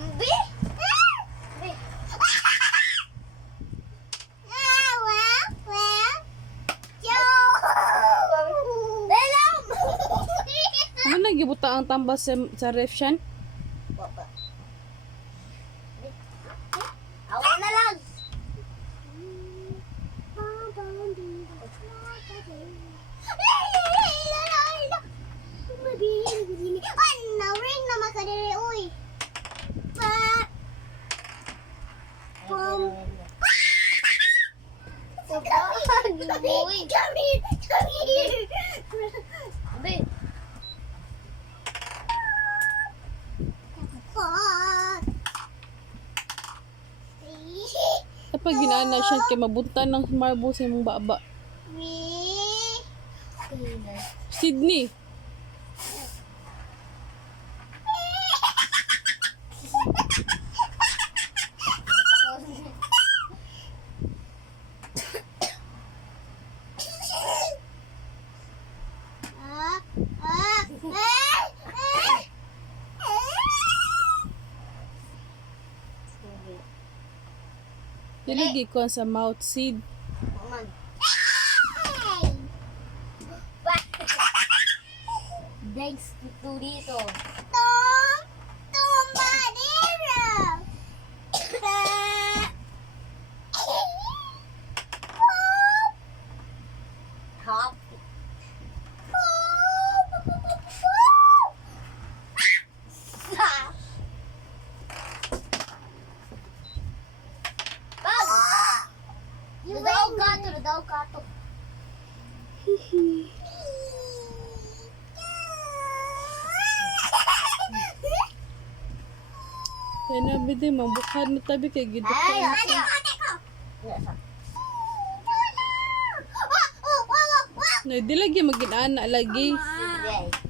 Ambi? Ambi. Ano nagibuta ang tambas sa ref siyan? Awa na lang. Ring na makadiri, uy. Come here. Abi. Kapag ginaana siya kay mabunta ng marble sa imong baba. Sydney. Diligi ko sa mouth seed. Thanks to dito. Hop. Daw gato. Kaya nabi din, mabukad mo tabi kay Ay, gidukan. ate ko. Na, di lagi maginaana lagi. Sige.